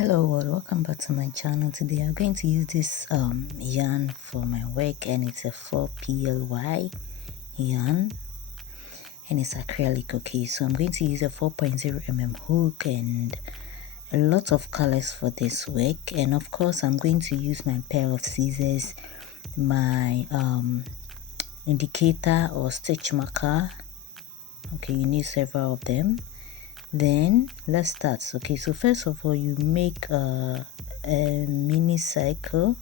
Hello world, welcome back to my channel. Today I'm going to use this yarn for my work, and it's a 4PLY yarn and it's acrylic. Okay, so I'm going to use a 4.0 hook and a lot of colors for this work, and of course I'm going to use my pair of scissors, my indicator or stitch marker. Okay, you need several of them. Then let's start. Okay, so first of all you make a mini circle.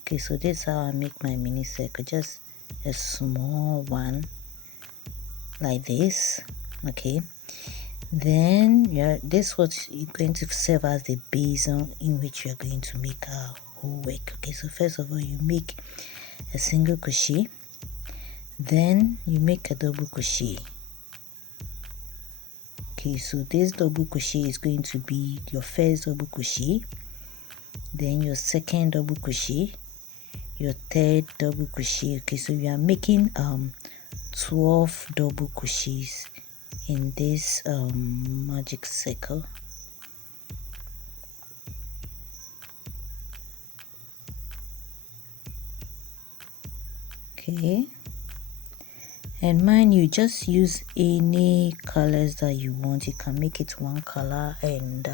Okay, so this is how I make my mini circle, just a small one like this. Okay, then this what is going to serve as the base in which you are going to make our whole work. Okay, so first of all you make a single crochet, then you make a double crochet. Okay, so this double crochet is going to be your first double crochet, then your second double crochet, your third double crochet. Okay, so you are making 12 double crochets in this magic circle. Okay, and mind you, just use any colors that you want. You can make it one color, and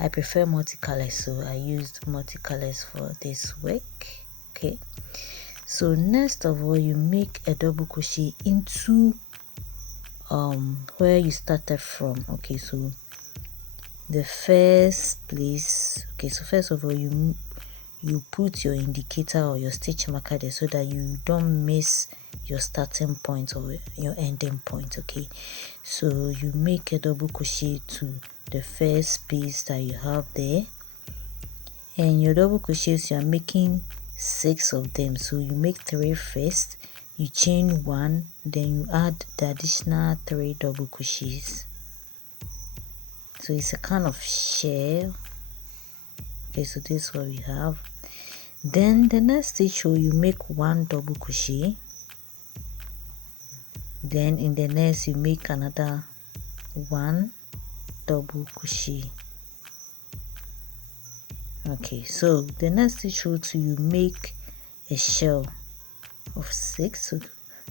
I prefer multicolors, so I used multicolors for this work. Okay, so next of all you make a double crochet into where you started from. Okay, so the first place. Okay, so first of all you put your indicator or your stitch marker there so that you don't miss your starting point or your ending point. Okay, so you make a double crochet to the first space that you have there, and your double crochets you are making 6 of them. So you make 3 first, you chain 1, then you add the additional 3 double crochets. So it's a kind of shell. Okay, so this is what we have. Then the next stitch you make 1 double crochet, then in the next you make another 1 double crochet. Okay, so the next stitch you make a shell of 6, so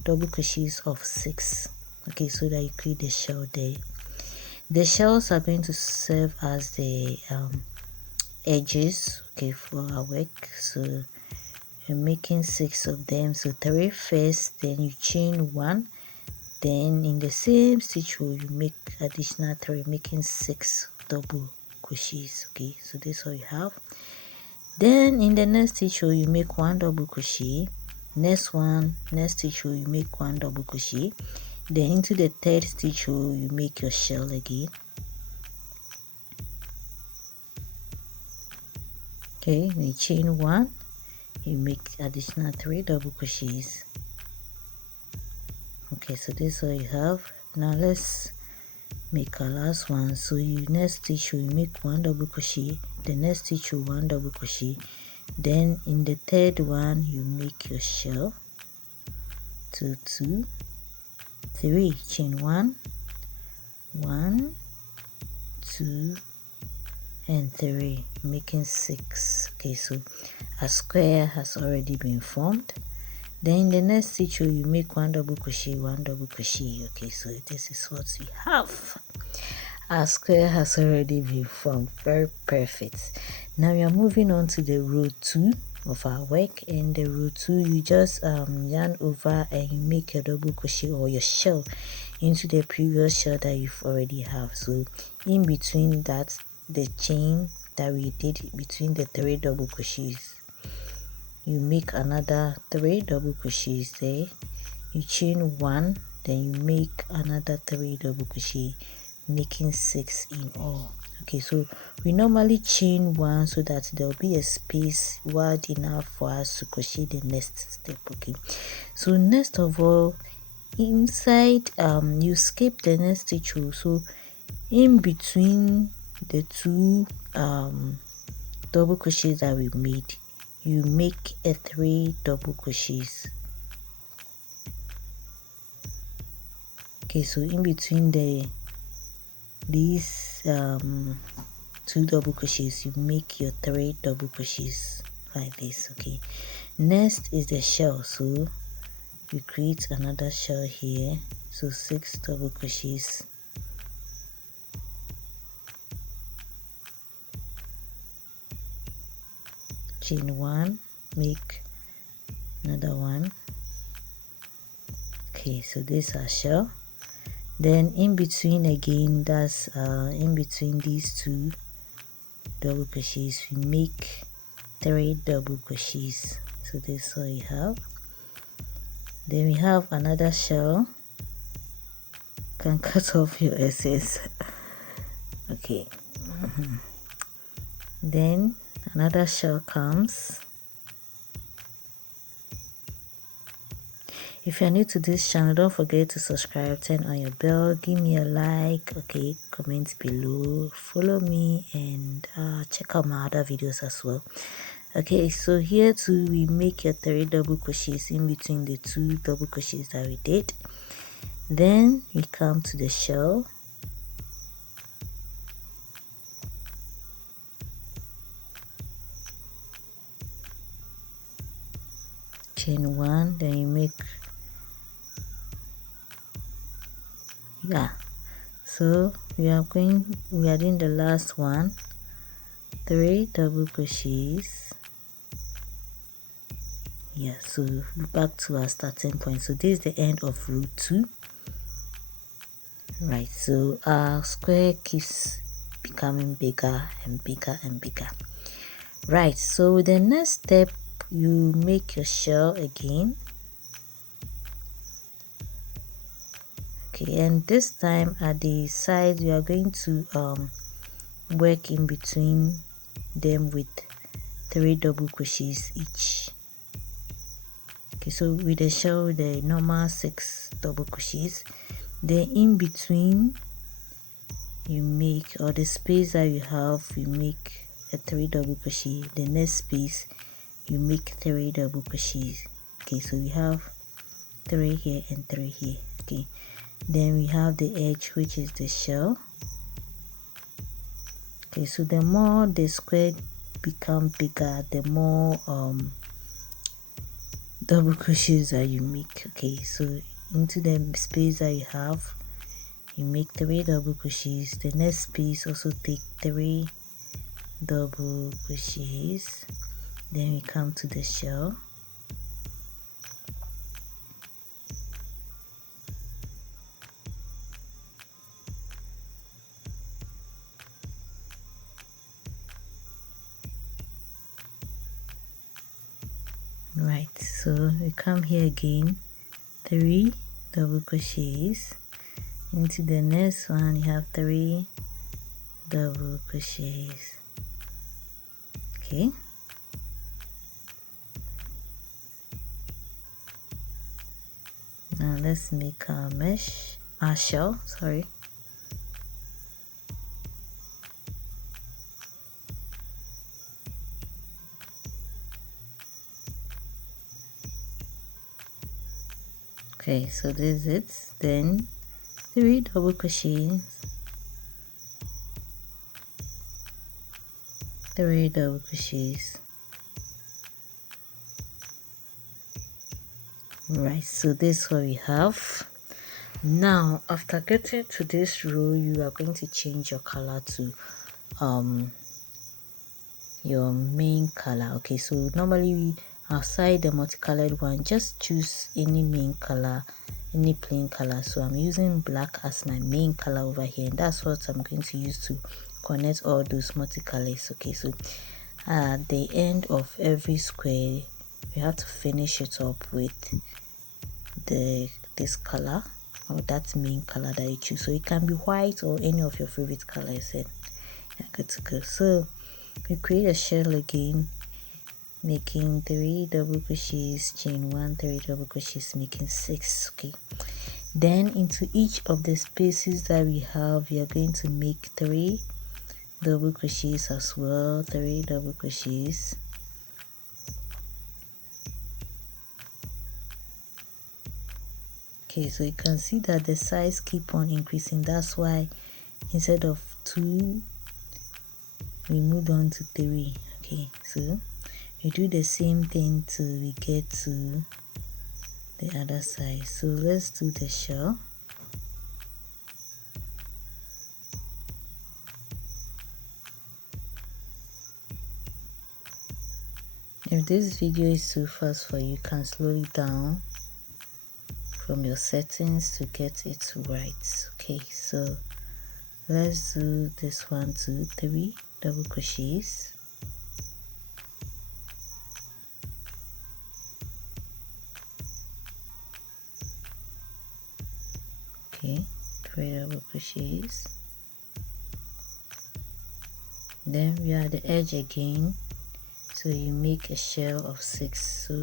double crochets of 6. Okay, so that you create the shell there. The shells are going to serve as the edges, okay, for our work. So you're making 6 of them, so 3 first, then you chain 1, then in the same stitch you make additional 3, making 6 double crochets. Okay, so this is what you have. Then in the next stitch you make 1 double crochet, next stitch you make 1 double crochet, then into the third stitch you make your shell again. Okay, then you chain 1, you make additional 3 double crochets. Okay, so this is what you have. Now let's make our last one. So you next stitch you make 1 double crochet, the next stitch 1 double crochet, then in the third one you make your shell. 2 2 3, chain 1 1 2 and 3, making 6. Okay, so a square has already been formed. Then in the next stitch you make 1 double crochet, 1 double crochet. Okay, so this is what we have. Our square has already been formed. Very perfect. Now we are moving on to the row 2 of our work. In the row 2 you just yarn over and you make a double crochet or your shell into the previous shell that you've already have. So in between that, the chain that we did between the 3 double crochets, you make another 3 double crochets there, you chain 1, then you make another 3 double crochet, making 6 in all. Okay, so we normally chain 1 so that there will be a space wide enough for us to crochet the next step. Okay, so next of all, inside you skip the next stitch. So in between the 2 double crochets that we made, you make a 3 double crochets. Okay, so in between these 2 double crochets, you make your 3 double crochets like this. Okay, next is the shell. So you create another shell here, so 6 double crochets, chain 1, make another one. Okay, so this is shell. Then in between again, that's in between these 2 double crochets, we make 3 double crochets. So this is what you have. Then we have another shell. Can cut off your excess. Okay. Then another shell comes. If you're new to this channel, don't forget to subscribe, turn on your bell, give me a like, okay, comment below, follow me, and check out my other videos as well. Okay, so here too we make your 3 double crochets in between the 2 double crochets that we did. Then we come to the shell. Chain 1, then you make, so we are doing the last one, 3 double crochets. So back to our starting point. So this is the end of row 2. Right, so our square keeps becoming bigger and bigger and bigger. Right, so the next step, you make your shell again. Okay, and this time at the side you are going to work in between them with 3 double crochets each. Okay, so with the shell, the normal 6 double crochets, then in between you make, or the space that you have, you make a 3 double crochet. The next space you make 3 double crochets. Okay, so we have 3 here and 3 here. Okay, then we have the edge, which is the shell. Okay, so the more the square become bigger, the more double crochets that you make. Okay, so into the space that you have, you make 3 double crochets. The next space also take 3 double crochets. Then we come to the shell. Right, so we come here again, 3 double crochets. Into the next one, you have 3 double crochets. Okay, now let's make our mesh, our shell, sorry. Okay, so this is it. Then 3 double crochets, 3 double crochets. Right, so this is what we have. Now after getting to this row, you are going to change your color to your main color. Okay, so normally outside the multicolored one, just choose any main color, any plain color. So I'm using black as my main color over here, and that's what I'm going to use to connect all those multicolors. Okay, so at the end of every square you have to finish it up with this color, or that main color that you choose. So it can be white or any of your favorite colors, and you're good to go. So we create a shell again, making 3 double crochets, chain 1, 3 double crochets, making 6. Okay, then into each of the spaces that we have, we are going to make 3 double crochets as well, 3 double crochets. Okay, so you can see that the size keep on increasing. That's why instead of 2 we moved on to 3. Okay, so we do the same thing till we get to the other side. So let's do the shell. If this video is too fast for you, you can slow it down from your settings to get it right. Okay, so let's do this 1, 2, 3 double crochets. Okay, 3 double crochets. Then we are at the edge again, so you make a shell of 6. So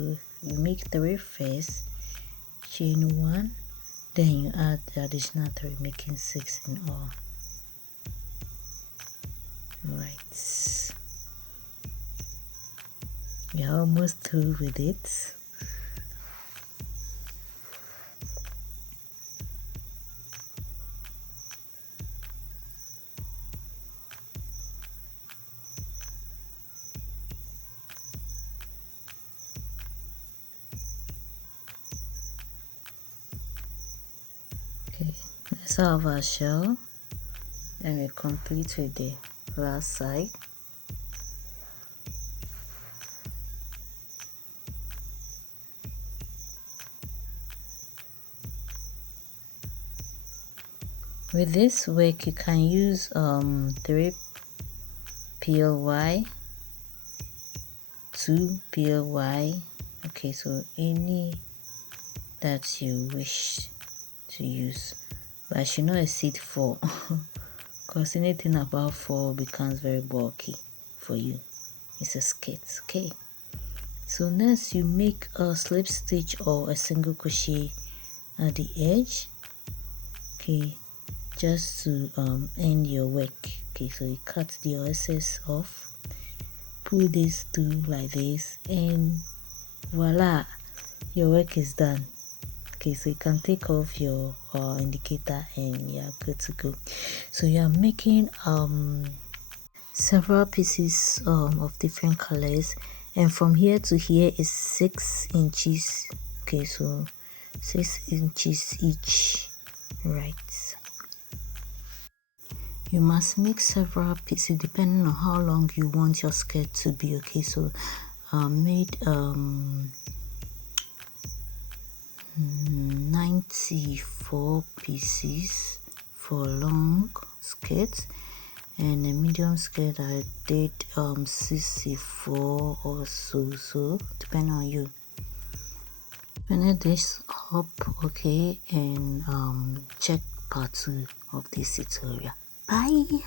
you make 3 first, chain 1, then you add the additional 3, making 6 in all. Right, you're almost through with it. Okay, let's have our shell, and we complete with the last side. With this work, you can use 3 PLY, 2 PLY. Okay, so any that you wish to use, but I should not exceed 4 because anything above 4 becomes very bulky for you. It's a skirt. Okay, so next you make a slip stitch or a single crochet at the edge. Okay, just to end your work. Okay, so you cut your excess off, pull this through like this, and voila, your work is done. Okay, so you can take off your indicator and you're good to go. So you are making several pieces of different colors, and from here to here is 6 inches. Okay, so 6 inches each. Right, you must make several pieces depending on how long you want your skirt to be. Okay, so made 94 pieces for long skirt, and a medium skirt I did 64 or so depending on you. Finish this up, okay, and check part 2 of this tutorial. Bye.